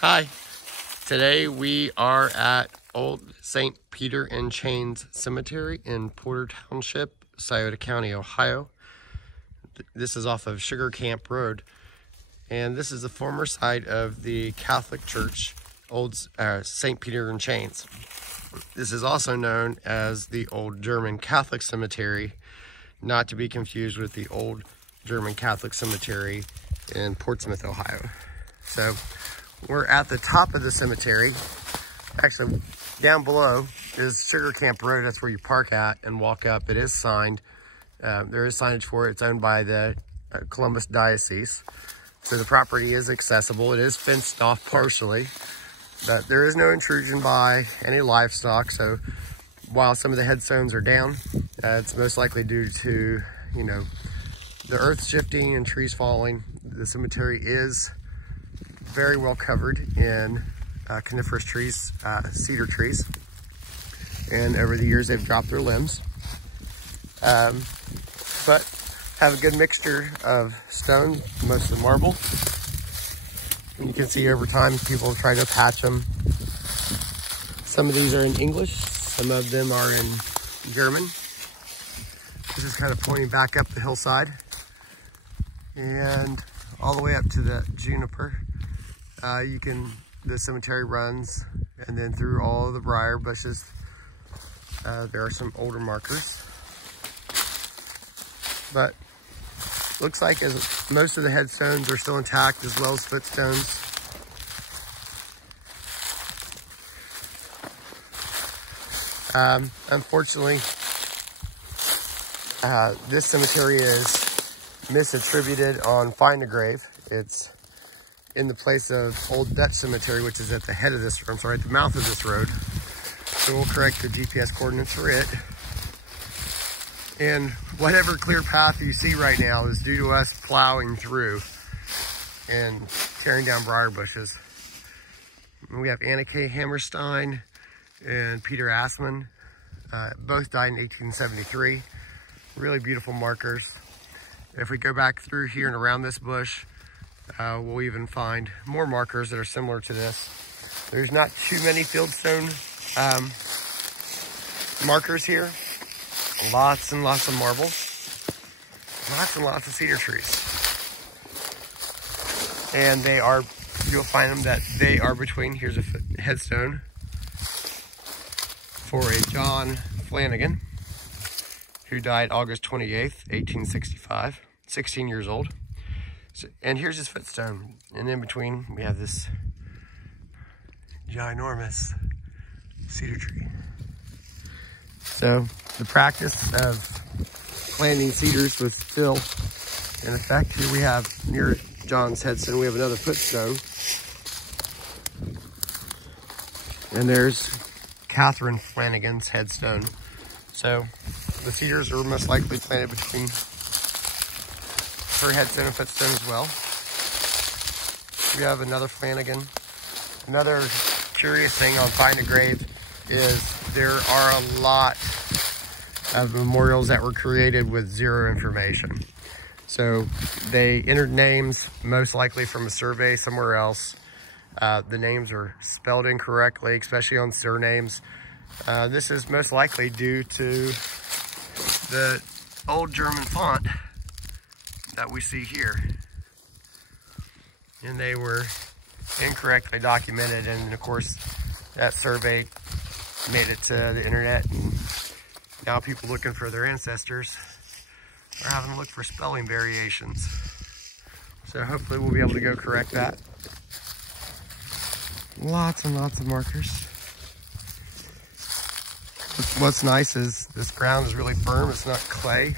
Hi, today we are at Old St. Peter and Chains Cemetery in Porter Township, Scioto County, Ohio. This is off of Sugar Camp Road, and this is the former site of the Catholic Church, Old St. Peter and Chains. This is also known as the Old German Catholic Cemetery, not to be confused with the Old German Catholic Cemetery in Portsmouth, Ohio. So we're at the top of the cemetery. Actually, down below is Sugar Camp Road. That's where you park at and walk up. It is signed. There is signage for it. It's owned by the Columbus Diocese. So the property is accessible. It is fenced off partially, but there is no intrusion by any livestock. So while some of the headstones are down, it's most likely due to, the earth shifting and trees falling. The cemetery is very well covered in coniferous trees, cedar trees, and over the years they've dropped their limbs, but have a good mixture of stone, most of the marble. And you can see over time people try to patch them. Some of these are in English, some of them are in German. This is kind of pointing back up the hillside and all the way up to the juniper. The cemetery runs, and then through all of the briar bushes, there are some older markers. But looks like most of the headstones are still intact, as well as footstones. Unfortunately, this cemetery is misattributed on Find a Grave. It's in the place of Old Dutch Cemetery, which is at the head of this, at the mouth of this road. So we'll correct the GPS coordinates for it. And whatever clear path you see right now is due to us plowing through and tearing down briar bushes. And we have Anna K. Hammerstein and Peter Assman. Both died in 1873. Really beautiful markers. If we go back through here and around this bush, we'll even find more markers that are similar to this. There's not too many fieldstone markers here. Lots and lots of marble. Lots and lots of cedar trees. And you'll find them that they are between, here's a headstone for a John Flanagan, who died August 28th, 1865, 16 years old. And here's his footstone. And in between, we have this ginormous cedar tree. So the practice of planting cedars was still in effect. Here we have, near John's headstone, we have another footstone. And there's Catherine Flanagan's headstone. So the cedars are most likely planted between her headstone and footstone as well. We have another Flanagan. Another curious thing on Find a Grave is there are a lot of memorials that were created with zero information. So they entered names, most likely from a survey somewhere else. The names are spelled incorrectly, especially on surnames. This is most likely due to the old German font that we see here, and they were incorrectly documented, and of course that survey made it to the internet, and now people looking for their ancestors are having to look for spelling variations. So hopefully we'll be able to go correct that. Lots and lots of markers. What's nice is this ground is really firm, it's not clay.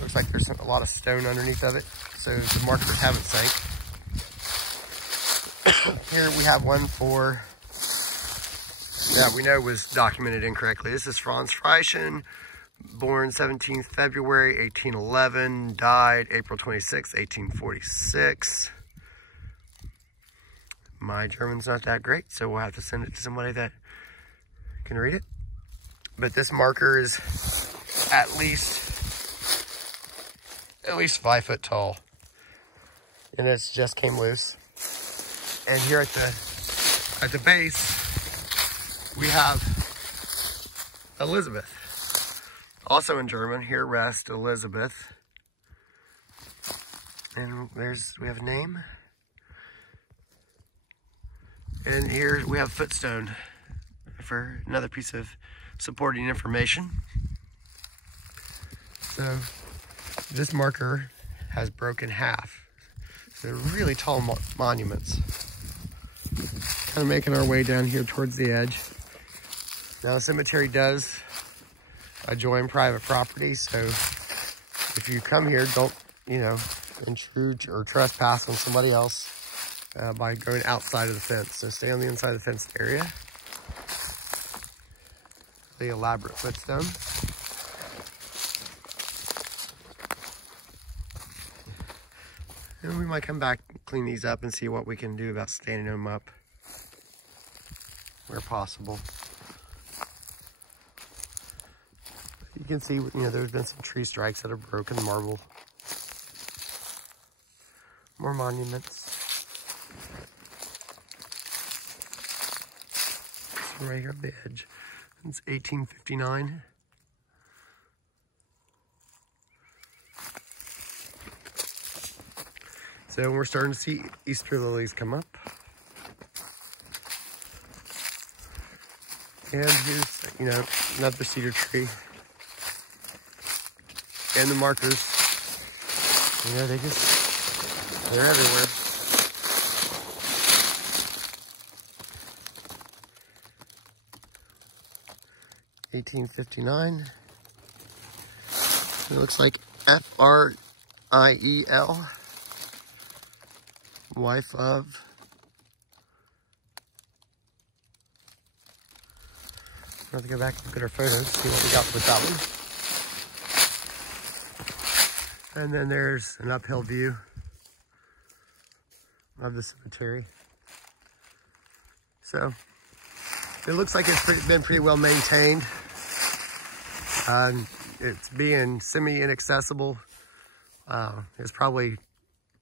Looks like there's a lot of stone underneath of it, so the markers haven't sank. Here we have one that we know was documented incorrectly. This is Franz Freischen, born 17th February 1811, died April 26, 1846. My German's not that great, so we'll have to send it to somebody that can read it. But this marker is at least 5 foot tall, and it's just came loose. And here at the base, we have Elizabeth. Also in German, here rest Elizabeth. And we have a name. And here we have footstone for another piece of supporting information. So this marker has broken half. They're really tall monuments. Kind of making our way down here towards the edge. Now the cemetery does adjoin private property, so if you come here, don't, intrude or trespass on somebody else by going outside of the fence. So stay on the inside of the fenced area. The elaborate footstone. And we might come back, clean these up, and see what we can do about standing them up where possible. You can see, there's been some tree strikes that have broken marble. More monuments. So right here at the edge. It's 1859. So we're starting to see Easter lilies come up. And here's, another cedar tree. And the markers, they're everywhere. $18.59. It looks like F-R-I-E-L. Wife of. We'll have to go back and look at our photos, see what we got with that one. And then there's an uphill view of the cemetery. So it looks like it's been pretty well maintained. It's being semi-inaccessible. It's probably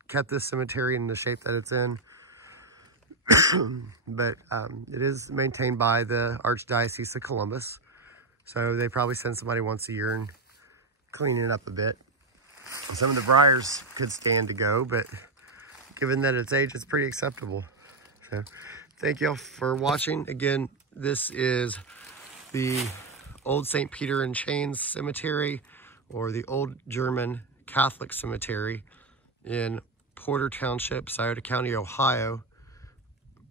kept this cemetery in the shape that it's in. But it is maintained by the Archdiocese of Columbus. So they probably send somebody once a year and clean it up a bit. Some of the briars could stand to go, but given that its age, it's pretty acceptable. So thank you all for watching. Again, this is the Old St. Peter and Chains Cemetery, or the Old German Catholic Cemetery in Porter Township, Scioto County, Ohio,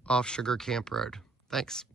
off Sugar Camp Road. Thanks.